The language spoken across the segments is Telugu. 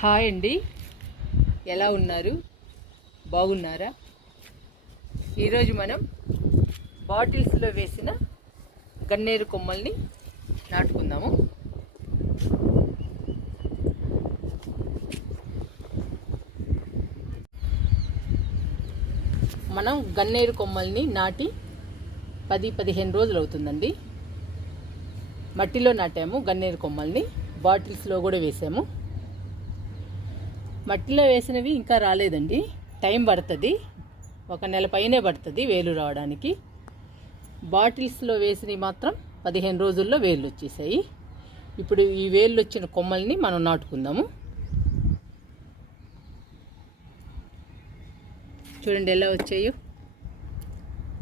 హాయ్ అండి. ఎలా ఉన్నారు? బాగున్నారా? ఈరోజు మనం బాటిల్స్లో వేసిన గన్నేరు కొమ్మల్ని నాటుకుందాము. మనం గన్నేరు కొమ్మల్ని నాటి పది పదిహేను రోజులు అవుతుందండి. మట్టిలో నాటాము గన్నేరు కొమ్మల్ని. బాటిల్స్లో కూడా వేసాము. మట్టిలో వేసినవి ఇంకా రాలేదండి. టైం పడుతుంది. ఒక నెల పైనే పడుతుంది వేలు రావడానికి. బాటిల్స్లో వేసినవి మాత్రం పదిహేను రోజుల్లో వేళ్ళు వచ్చేసాయి. ఇప్పుడు ఈ వేళ్ళు వచ్చిన కొమ్మల్ని మనం నాటుకుందాము. చూడండి ఎలా వచ్చాయో.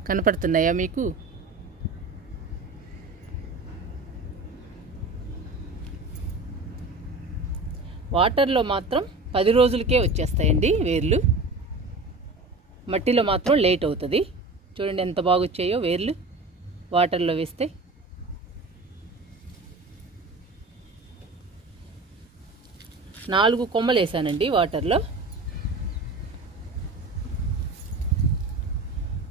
కనపడుతున్నాయా మీకు? వాటర్లో మాత్రం పది రోజులకే వచ్చేస్తాయండి వేర్లు. మట్టిలో మాత్రం లేట్ అవుతుంది. చూడండి ఎంత బాగా వచ్చాయో వేర్లు. వాటర్లో వేస్తే. నాలుగు కొమ్మలు వేసానండి వాటర్లో.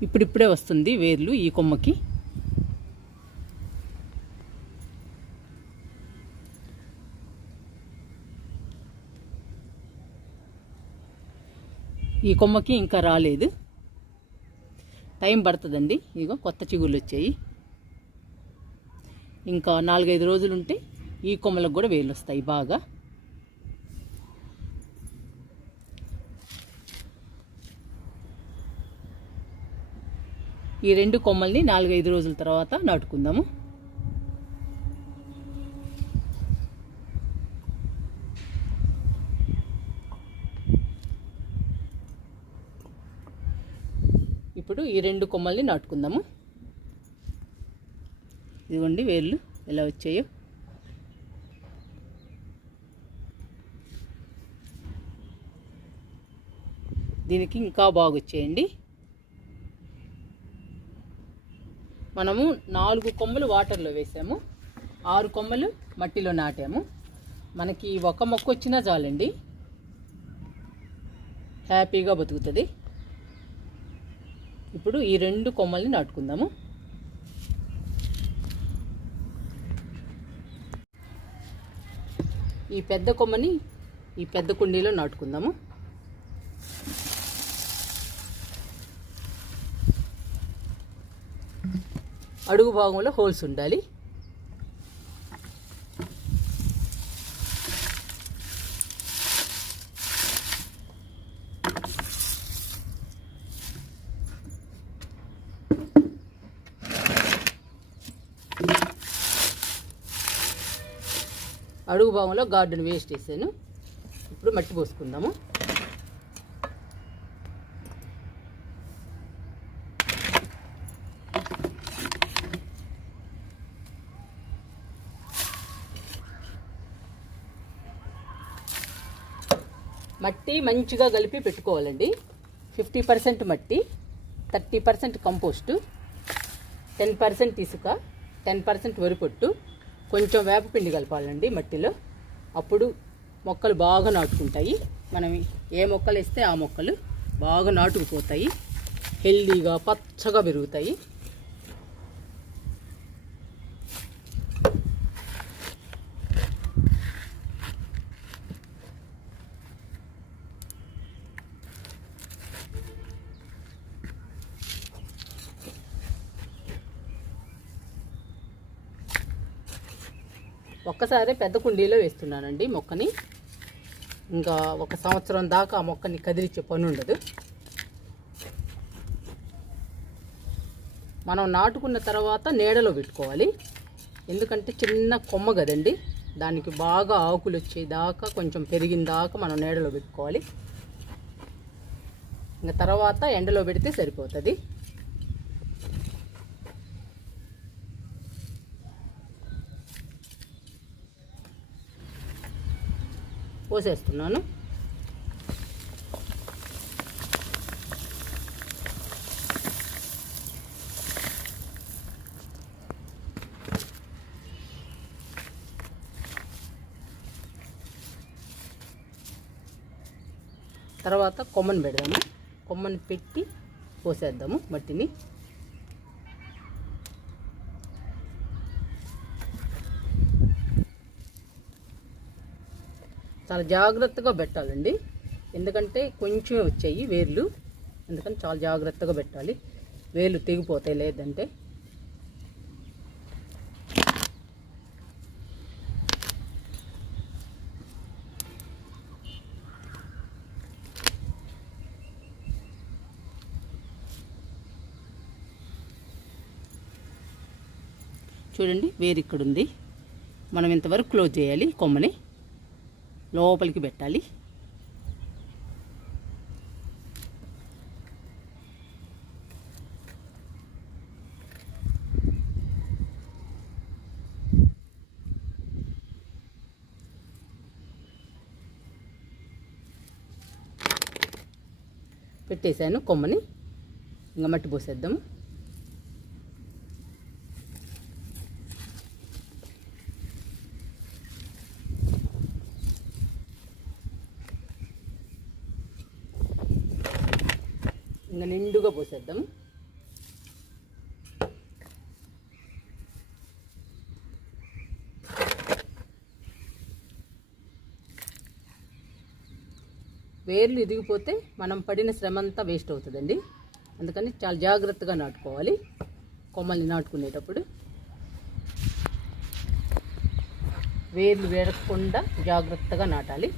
ఇప్పుడిప్పుడే వస్తుంది వేర్లు ఈ కొమ్మకి. ఈ కొమ్మకి ఇంకా రాలేదు. టైం పడుతుందండి. ఇగో కొత్త చిగుళ్ళు వచ్చాయి. ఇంకా నాలుగైదు రోజులు ఉంటే ఈ కొమ్మలకు కూడా వేలు వస్తాయి బాగా. ఈ రెండు కొమ్మల్ని నాలుగైదు రోజుల తర్వాత నాటుకుందాము ఇప్పుడు ఈ రెండు కొమ్మల్ని నాటుకుందాము. ఇదిగోండి వేర్లు ఎలా వచ్చాయో. దీనికి ఇంకా బాగా వచ్చాయండి మనము నాలుగు కొమ్మలు వాటర్లో వేసాము. ఆరు కొమ్మలు మట్టిలో నాటాము. మనకి ఒక మొక్క వచ్చినా చాలండి. హ్యాపీగా బతుకుతుంది. ఇప్పుడు ఈ రెండు కొమ్మల్ని నాటుకుందాము. ఈ పెద్ద కొమ్మని ఈ పెద్ద కుండీలో నాటుకుందాము. అడుగు భాగంలో హోల్స్ ఉండాలి. అడుగు భాగంలో గార్డెన్ వేస్ట్ వేసాను ఇప్పుడు మట్టి పోసుకుందాము. మట్టి మంచిగా కలిపి పెట్టుకోవాలండి. ఫిఫ్టీ పర్సెంట్ మట్టి thirty percent compost ten percent ఇసుక టెన్ పర్సెంట్ వరిపొట్టు కొంచెం వేపపిండి కలపాలండి మట్టిలో. అప్పుడు మొక్కలు బాగా నాటుకుంటాయి. మనం ఏ మొక్కలు వేస్తే ఆ మొక్కలు బాగా నాటుకుపోతాయి. హెల్దీగా పచ్చగా పెరుగుతాయి. ఒక్కసారి పెద్ద కుండీలో వేస్తున్నానండి మొక్కని. ఇంకా ఒక సంవత్సరం దాకా ఆ మొక్కని కదిలిచ్చే పని ఉండదు. మనం నాటుకున్న తర్వాత నీడలో పెట్టుకోవాలి. ఎందుకంటే చిన్న కొమ్మ కదండి దానికి బాగా ఆకులు వచ్చేదాకా కొంచెం పెరిగిన దాకా మనం నీడలో పెట్టుకోవాలి. ఇంకా తర్వాత ఎండలో పెడితే సరిపోతుంది. పోసేస్తున్నాను. తర్వాత కొమ్మని పెడదాము. కొమ్మని పెట్టి పోసేద్దాము మట్టిని. చాలా జాగ్రత్తగా పెట్టాలండి. ఎందుకంటే కొంచెమే వచ్చాయి వేర్లు. ఎందుకంటే చాలా జాగ్రత్తగా పెట్టాలి. వేర్లు తెగిపోతాయి లేదంటే. చూడండి వేరు ఇక్కడ ఉంది మనం ఇంతవరకు క్లోజ్ చేయాలి కొమ్మని. లోపలికి పెట్టాలి. పెట్టేశాను కొమ్మని. ఇంకా మట్టి పోసేద్దాము ఇంకా నిండుగా పోసేద్దాం వేర్లు ఇదిగిపోతే మనం పడిన శ్రమ అంతా వేస్ట్ అవుతుందండి. అందుకని చాలా జాగ్రత్తగా నాటుకోవాలి. కొమ్మల్ని నాటుకునేటప్పుడు వేర్లు వేడకుండా జాగ్రత్తగా నాటాలి.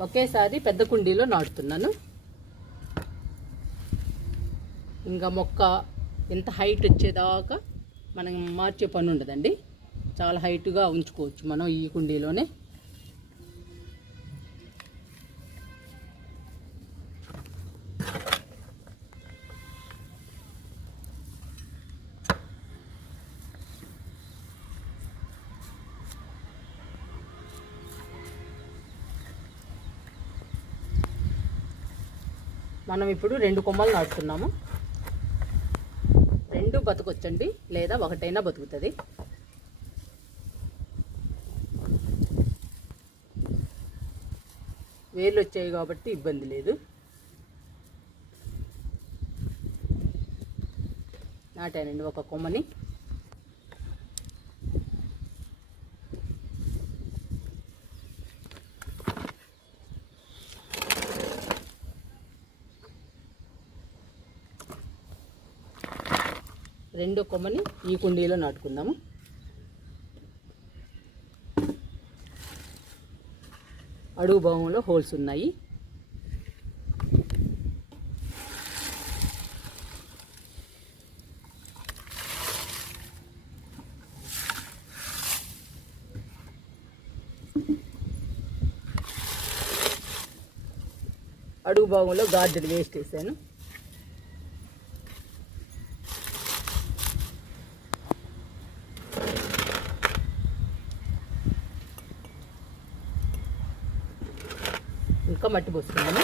ఒకేసారి పెద్ద కుండీలో నాటుతున్నాను. ఇంకా మొక్క ఎంత హైట్ వచ్చేదాకా మనం మార్చే పని ఉండదండి. చాలా హైట్గా ఉంచుకోవచ్చు మనం ఈ కుండీలోనే. మనం ఇప్పుడు రెండు కొమ్మలు నాటుతున్నాము. రెండు బతకొచ్చండి లేదా ఒకటైనా బతుకుతుంది. వేర్లు వచ్చాయి కాబట్టి ఇబ్బంది లేదు. నాటానండి ఒక కొమ్మని. రెండో కొమ్మని ఈ కుండీలో నాటుకుందాము. అడుగు భాగంలో హోల్స్ ఉన్నాయి. అడుగు భాగంలో గార్డెన్ వేస్ట్ వేసాను ఇంకా మట్టి పోసుకుందాము.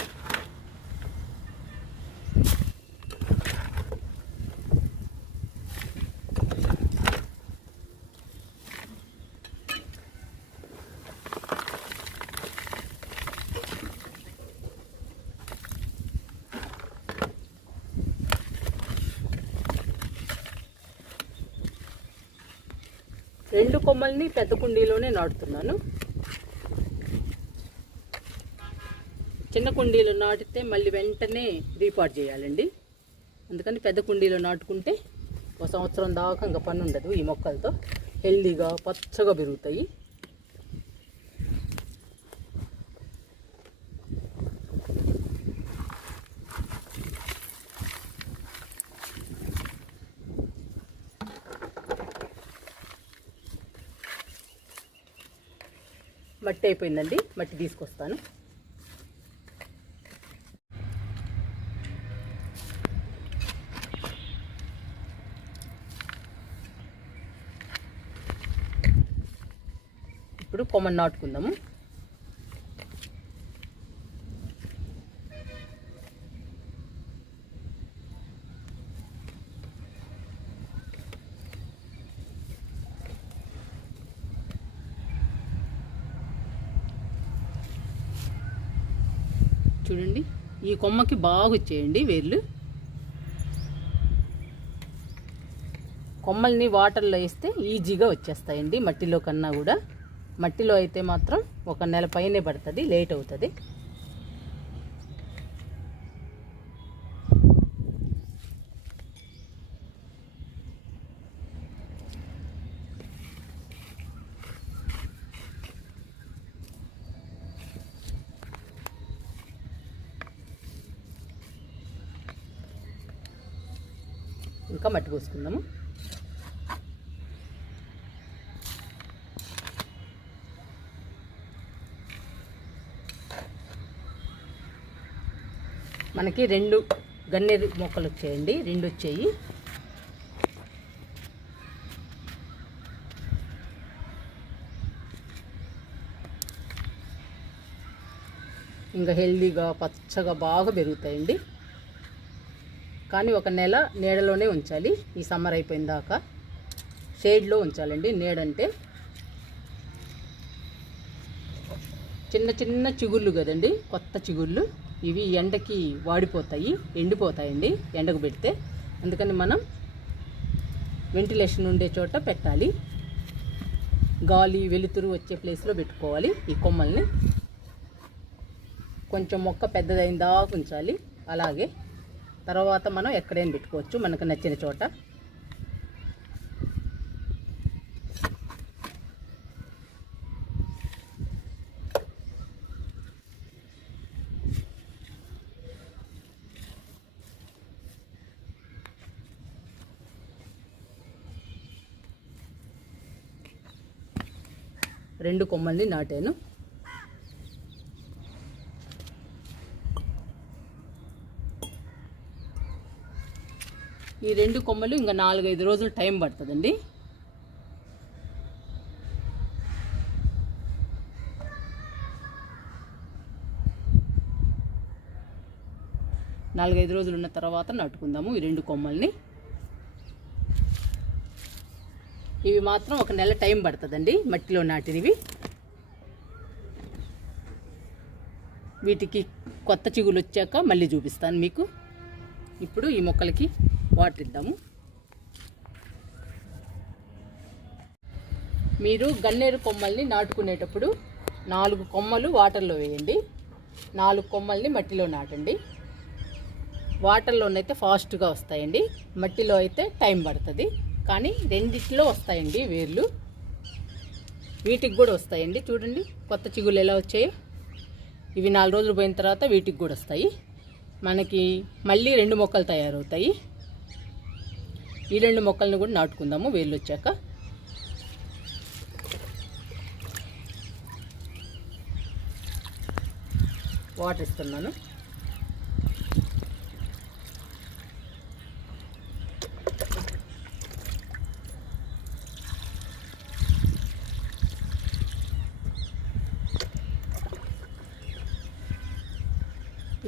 రెండు కొమ్మల్ని పెద్ద కుండీలోనే నాటుతున్నాను. చిన్న కుండీలో నాటితే మళ్ళీ వెంటనే రీపాట్ చేయాలండి. అందుకని పెద్ద కుండీలో నాటుకుంటే ఒక సంవత్సరం దాకా ఇంకా పని ఉండదు ఈ మొక్కలతో. హెల్దీగా పచ్చగా పెరుగుతాయి. మట్టి అయిపోయిందండి. మట్టి తీసుకొస్తాను. ఇప్పుడు కొమ్మని నాటుకుందాము చూడండి ఈ కొమ్మకి బాగా వచ్చేయండి వేర్లు. కొమ్మల్ని వాటర్లో వేస్తే ఈజీగా వచ్చేస్తాయండి మట్టిలో కన్నా కూడా. మట్టిలో అయితే మాత్రం ఒక నెల పైనే పడుతుంది లేట్ అవుతుంది. ఇంకా మట్టి పోసుకుందాము. మనకి రెండు గన్నేరు మొక్కలు వచ్చాయండి రెండు వచ్చాయి. ఇంకా హెల్దీగా పచ్చగా బాగా పెరుగుతాయండి. కానీ ఒక నెల నీడలోనే ఉంచాలి. ఈ సమ్మర్ అయిపోయిన దాకా షేడ్లో ఉంచాలండి. నీడంటే చిన్న చిన్న చిగుళ్ళు కదండి కొత్త చిగుళ్ళు. ఇవి ఎండకి వాడిపోతాయి ఎండిపోతాయండి ఎండకు పెడితే. అందుకని మనం వెంటిలేషన్ ఉండే చోట పెట్టాలి. గాలి వెలుతురు వచ్చే ప్లేస్లో పెట్టుకోవాలి ఈ కొమ్మల్ని. కొంచెం మొక్క పెద్దదైన దాకా ఉంచాలి. అలాగే తర్వాత మనం ఎక్కడైనా పెట్టుకోవచ్చు మనకు నచ్చిన చోట. రెండు కొమ్మల్ని నాటాను. ఈ రెండు కొమ్మలు ఇంకా నాలుగైదు రోజులు టైం పడుతుందండి. నాలుగైదు రోజులు ఉన్న తర్వాత నాటుకుందాము ఈ రెండు కొమ్మల్ని. ఇవి మాత్రం ఒక నెల టైం పడుతుందండి మట్టిలో నాటినవి. వీటికి కొత్త చిగులు వచ్చాక మళ్ళీ చూపిస్తాను మీకు. ఇప్పుడు ఈ మొక్కలకి వాటర్ ఇద్దాము. మీరు గన్నేరు కొమ్మల్ని నాటుకునేటప్పుడు నాలుగు కొమ్మలు వాటర్లో వేయండి. నాలుగు కొమ్మల్ని మట్టిలో నాటండి. వాటర్లోనైతే ఫాస్ట్గా వస్తాయండి. మట్టిలో అయితే టైం పడుతుంది. కానీ రెండిట్లో వస్తాయండి వేర్లు. వీటికి కూడా వస్తాయండి. చూడండి కొత్త చిగుళ్ళు ఎలా వచ్చాయో. ఇవి నాలుగు రోజులు పోయిన తర్వాత వీటికి కూడా వస్తాయి. మనకి మళ్ళీ రెండు మొక్కలు తయారవుతాయి. ఈ రెండు మొక్కలను కూడా నాటుకుందాము వేర్లు వచ్చాక. వాటర్ ఇస్తున్నాను.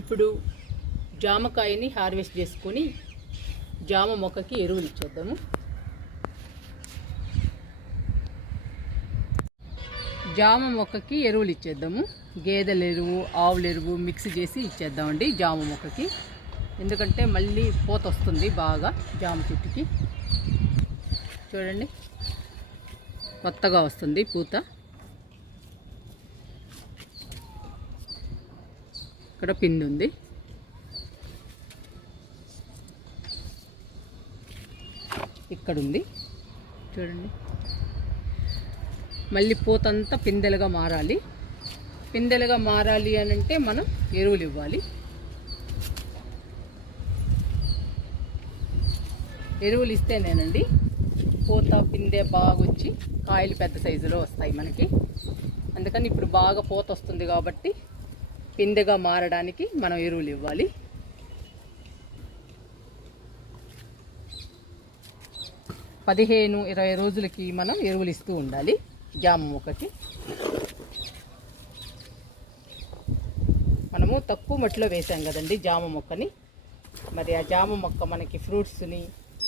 ఇప్పుడు జామకాయని హార్వెస్ట్ చేసుకొని జామ మొక్కకి ఎరువులు ఇచ్చేద్దాము. జామ మొక్కకి ఎరువులు ఇచ్చేద్దాము. గేదెల ఎరువు ఆవుల ఎరువు మిక్స్ చేసి ఇచ్చేద్దామండి జామ మొక్కకి. ఎందుకంటే మళ్ళీ పూత వస్తుంది బాగా జామ చెట్టుకి. చూడండి. కొత్తగా వస్తుంది పూత. ఇక్కడ పిండి ఉంది. ఇక్కడ ఉంది. చూడండి. మళ్ళీ పూతంతా పిందెలుగా మారాలి. పిందెలుగా మారాలి అని అంటే మనం ఎరువులు ఇవ్వాలి. ఎరువులు ఇస్తేనేనండి పూత పిందె బాగా వచ్చి కాయలు పెద్ద సైజులో వస్తాయి మనకి. అందుకని ఇప్పుడు బాగా పూత వస్తుంది కాబట్టి పిందెగా మారడానికి మనం ఎరువులు ఇవ్వాలి. పదిహేను ఇరవై రోజులకి మనం ఎరువులు ఇస్తూ ఉండాలి. జామ మొక్కకి మనము తక్కువ మట్టిలో వేసాం కదండి జామ మొక్కని. మరి ఆ జామ మొక్క మనకి ఫ్రూట్స్ని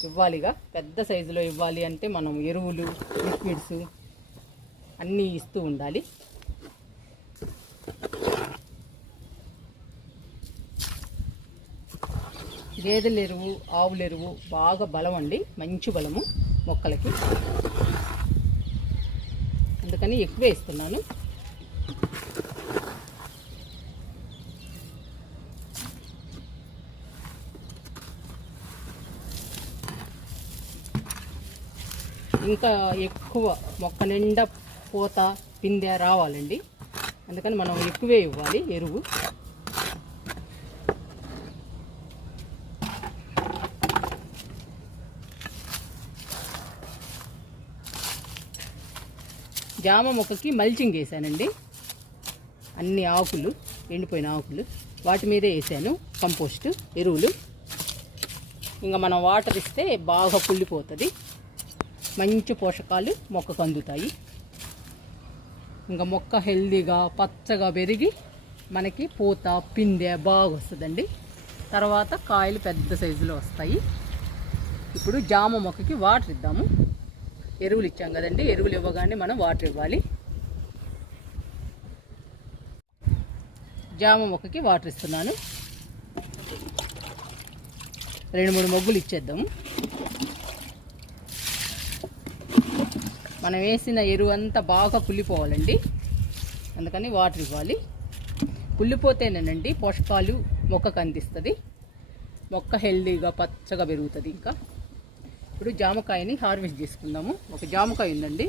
ఇవ్వాలిగా. పెద్ద సైజులో ఇవ్వాలి అంటే మనం ఎరువులు లిక్విడ్స్ అన్నీ ఇస్తూ ఉండాలి. గేదెల ఎరువు ఆవుల ఎరువు బాగా బలం అండి. మంచి బలము మొక్కలకి. అందుకని ఎక్కువ వేస్తున్నాను ఇంకా ఎక్కువ మొక్క నిండా పూత పిందె రావాలండి. అందుకని మనం ఎక్కువే ఇవ్వాలి ఎరువు. జామ మొక్కకి మల్చింగ్ వేసానండి. అన్ని ఆకులు ఎండిపోయిన ఆకులు. వాటి మీదే వేసాను. కంపోస్ట్ ఎరువులు. ఇంకా మనం వాటర్ ఇస్తే బాగా కుళ్ళిపోతుంది. మంచి పోషకాలు మొక్కకు అందుతాయి. ఇంకా మొక్క హెల్దీగా పచ్చగా పెరిగి మనకి పూత పిందె బాగా వస్తుందండి. తర్వాత కాయలు పెద్ద సైజులో వస్తాయి. ఇప్పుడు జామ మొక్కకి వాటర్ ఇద్దాము. ఎరువులు ఇచ్చాం కదండి ఎరువులు ఇవ్వగానే మనం వాటర్ ఇవ్వాలి. జామ మొక్కకి వాటర్ ఇస్తున్నాను. రెండు మూడు మొగ్గులు ఇచ్చేద్దాము మనం వేసిన ఎరువు అంతా బాగా కుళ్ళిపోవాలండి. అందుకని వాటర్ ఇవ్వాలి. కుళ్ళిపోతేనేనండి పోషకాలు మొక్కకు అందిస్తుంది. మొక్క హెల్దీగా పచ్చగా పెరుగుతుంది ఇంకా. ఇప్పుడు జామకాయని హార్వెస్ట్ చేసుకుందాము. ఒక జామకాయ ఉందండి.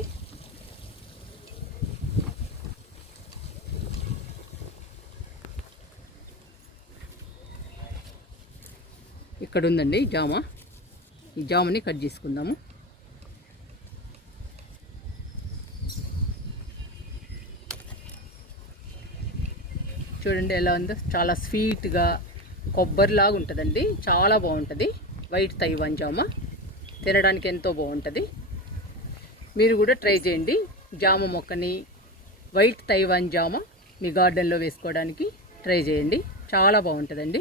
ఇక్కడ ఉందండి జామ. ఈ జామని కట్ చేసుకుందాము. చూడండి ఎలా ఉందో. చాలా స్వీట్గా కొబ్బరిలాగా ఉంటుందండి. చాలా బాగుంటుంది. వైట్ తైవాన్ జామ. తినడానికి ఎంతో బాగుంటుంది. మీరు కూడా ట్రై చేయండి. జామ మొక్కని వైట్ తైవాన్ జామ మీ గార్డెన్లో వేసుకోవడానికి ట్రై చేయండి. చాలా బాగుంటుందండి.